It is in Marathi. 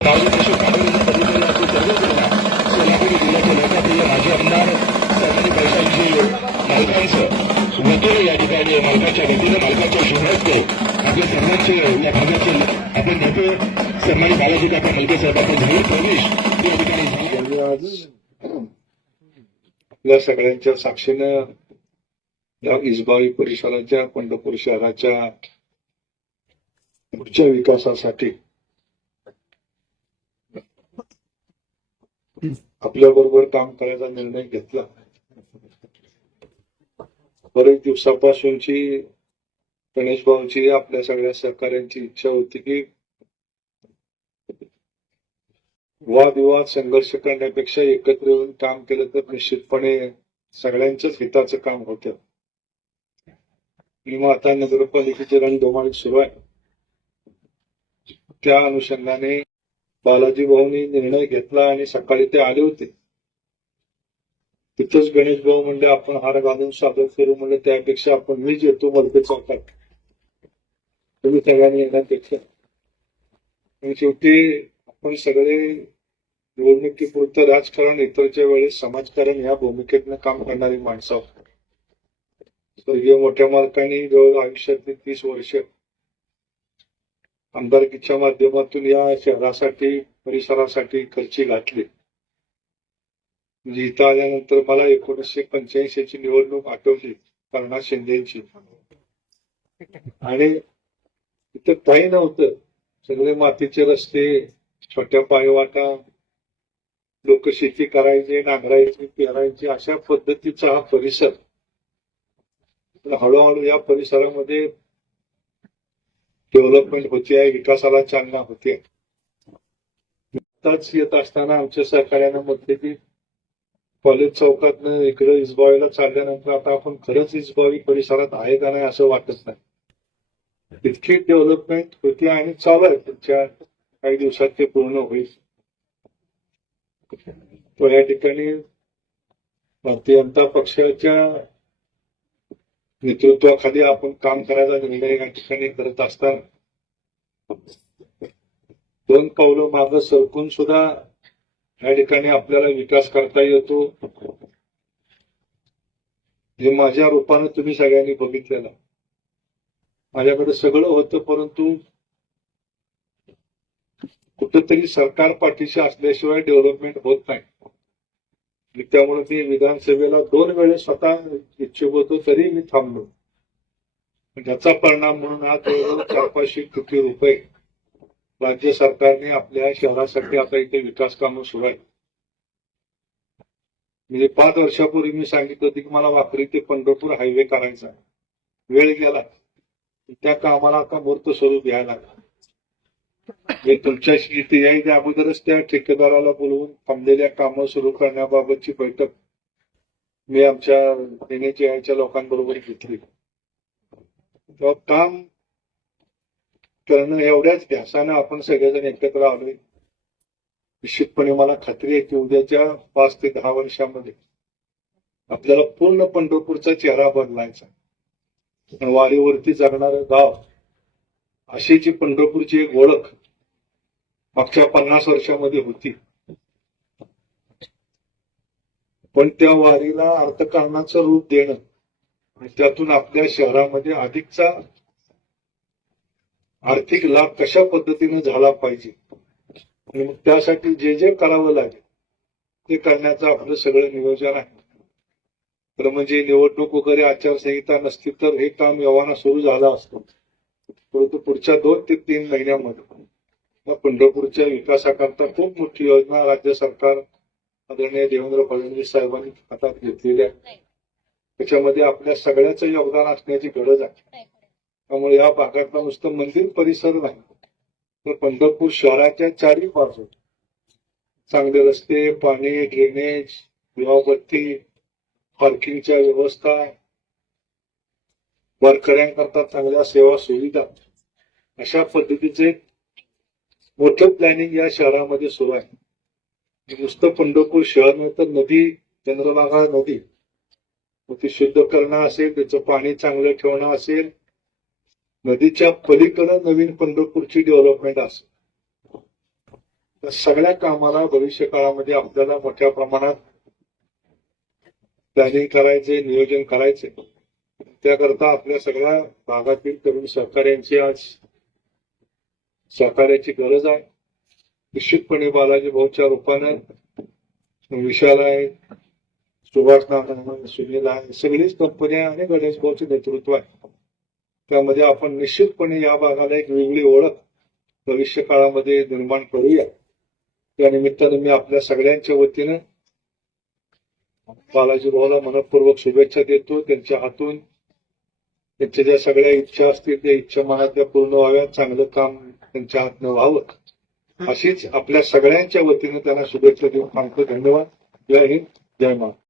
आपल्या सगळ्यांच्या साक्षीनं या परिसराच्या पंढरपूर शहराच्या पुढच्या विकासासाठी आपल्या बरोबर काम करायचा निर्णय घेतला बरेच दिवसापासूनची गणेश भाऊची आपल्या सगळ्या सहकार्यांची इच्छा होती की वादविवाद संघर्ष करण्यापेक्षा एकत्र येऊन काम केलं तर निश्चितपणे सगळ्यांच्याच हिताचं काम होत मी आता नगरपालिकेची रणधुमाळी सुरू आहे त्या अनुषंगाने बालाजी भाऊनी निर्णय घेतला आणि सकाळी ते आले होते तिथंच गणेश भाऊ म्हणले आपण हार घालून सादर करू म्हणलं त्यापेक्षा आपण मी येतो मलके चौकात तुम्ही सगळ्यांनी येण्यापेक्षा शेवटी आपण सगळे निवडणुकीपुरतं राजकारण इतरच्या वेळेस समाजकारण या भूमिकेतनं काम करणारी माणसं स्वर्गीय मोठ्या मालकांनी जवळ आयुष्यातली तीस वर्ष आमदारकीच्या माध्यमातून या शहरासाठी परिसरासाठी खर्ची घातली म्हणजे इथं आल्यानंतर मला एकोणीसशे पंच्याऐंशी ची निवडणूक आठवली कर्णा शिंदेची आणि इथं काही नव्हतं सगळे मातीचे रस्ते छोट्या पायवाटा लोक शेती करायचे नांगरायचे पेरायचे अशा पद्धतीचा हा परिसर हळूहळू या परिसरामध्ये डेव्हलपमेंट होते विकासाला चालना होते आताच येत असताना आमच्या सहकार्यानं म्हटले की कॉलेज चौकात इकडे इजबावीला चालल्यानंतर आता आपण खरंच इजबावी परिसरात आहे का नाही असं वाटत नाही इतकी डेव्हलपमेंट होती आणि चालू आहे त्यांच्या काही दिवसात ते पूर्ण होईल या ठिकाणी भारतीय जनता पक्षाच्या नेतृत्वाखाली म्हणजे आपण काम करायचा निर्णय या ठिकाणी करत असताना दोन पावलं माग सरकून सुद्धा या ठिकाणी आपल्याला विकास करता येतो हे माझ्या रूपाने तुम्ही सगळ्यांनी बघितलेला माझ्याकडे सगळं होतं परंतु कुठंतरी सरकार पाठीशी असल्याशिवाय डेव्हलपमेंट होत नाही त्यामुळे मी विधानसभेला दोन वेळेस स्वतः इच्छुक होतो तरी मी थांबलो त्याचा परिणाम म्हणून हा चार पाचशे कोटी रुपये राज्य सरकारने आपल्या शहरासाठी आता इथे विकास कामं सुरू आहेत म्हणजे पाच वर्षापूर्वी मी सांगितलं होतं की मला वाकरी ते पंढरपूर हायवे करायचा वेळ गेला त्या कामाला आता मूर्त स्वरूप यायला लागला व तुमच्याशी इथे त्या अगोदरच त्या ठेकेदाराला बोलवून थांबलेल्या कामं सुरू करण्याबाबतची बैठक मी आमच्या एनएचआयच्या लोकांबरोबर घेतली तेव्हा काम करणं एवढ्याच ध्यासानं आपण सगळेजण एकत्र आलोय निश्चितपणे मला खात्री आहे की उद्याच्या पाच ते दहा वर्षामध्ये आपल्याला पूर्ण पंढरपूरचा चेहरा बदलायचा वारीवरती जगणारं गाव अशी जी पंढरपूरची एक ओळख मागच्या पन्नास वर्षामध्ये होती पण त्या वारीला अर्थकारणाचं रूप देणं आणि त्यातून आपल्या शहरामध्ये अधिकचा आर्थिक लाभ कशा पद्धतीने झाला पाहिजे आणि मग त्यासाठी जे जे करावं लागेल ते करण्याचं आपलं सगळं नियोजन आहे तर म्हणजे निवडणूक वगैरे आचारसंहिता नसती तर हे काम यवाना सुरू झालं असतं परंतु पुढच्या दोन ते तीन महिन्यामध्ये पंढरपूरच्या विकासाकरता खूप मोठी योजना राज्य सरकार आदरणीय देवेंद्र फडणवीस साहेबांनी हातात घेतलेली आहे त्याच्यामध्ये आपल्या सगळ्याच योगदान असण्याची गरज आहे त्यामुळे या भागातला नुसतं मंदिर परिसर नाही तर पंढरपूर शहराच्या चारही बाजू चांगले रस्ते पाणी ड्रेनेज विवाहबत्ती पार्किंगच्या व्यवस्था वारकऱ्यांकरता चांगल्या सेवा सुविधा अशा पद्धतीचे मोठं प्लॅनिंग या शहरामध्ये सुरू आहे नुसतं पंढरपूर शहर नाही तर नदी चंद्रभागा नदी ती शुद्ध करणं असेल त्याचं पाणी चांगलं ठेवणं असेल नदीच्या पलीकडे नवीन पंढरपूरची डेव्हलपमेंट असेल तर सगळ्या कामाला भविष्य काळामध्ये आपल्याला मोठ्या प्रमाणात प्लॅनिंग करायचे नियोजन करायचे त्याकरता आपल्या सगळ्या भागातील तरुण सहकार्यांची आज सहकार्याची गरज आहे निश्चितपणे बालाजी भाऊच्या रूपाने विशाल आहे सुभाष नारायण सुनील आहे सगळीच कंपन्या आणि गणेश भाऊचे नेतृत्व आहे त्यामध्ये आपण निश्चितपणे या भागाला एक वेगळी ओळख भविष्य काळामध्ये निर्माण करूया त्या निमित्तानं मी आपल्या सगळ्यांच्या वतीनं बालाजी भाऊला मनपूर्वक शुभेच्छा देतो त्यांच्या हातून त्यांच्या ज्या सगळ्या इच्छा असतील त्या इच्छा त्या पूर्ण व्हाव्यात चांगलं काम त्यांच्या हातनं व्हावं अशीच आपल्या सगळ्यांच्या वतीनं त्यांना शुभेच्छा देऊन सांगतो धन्यवाद जय हिंद जय महाराष्ट्र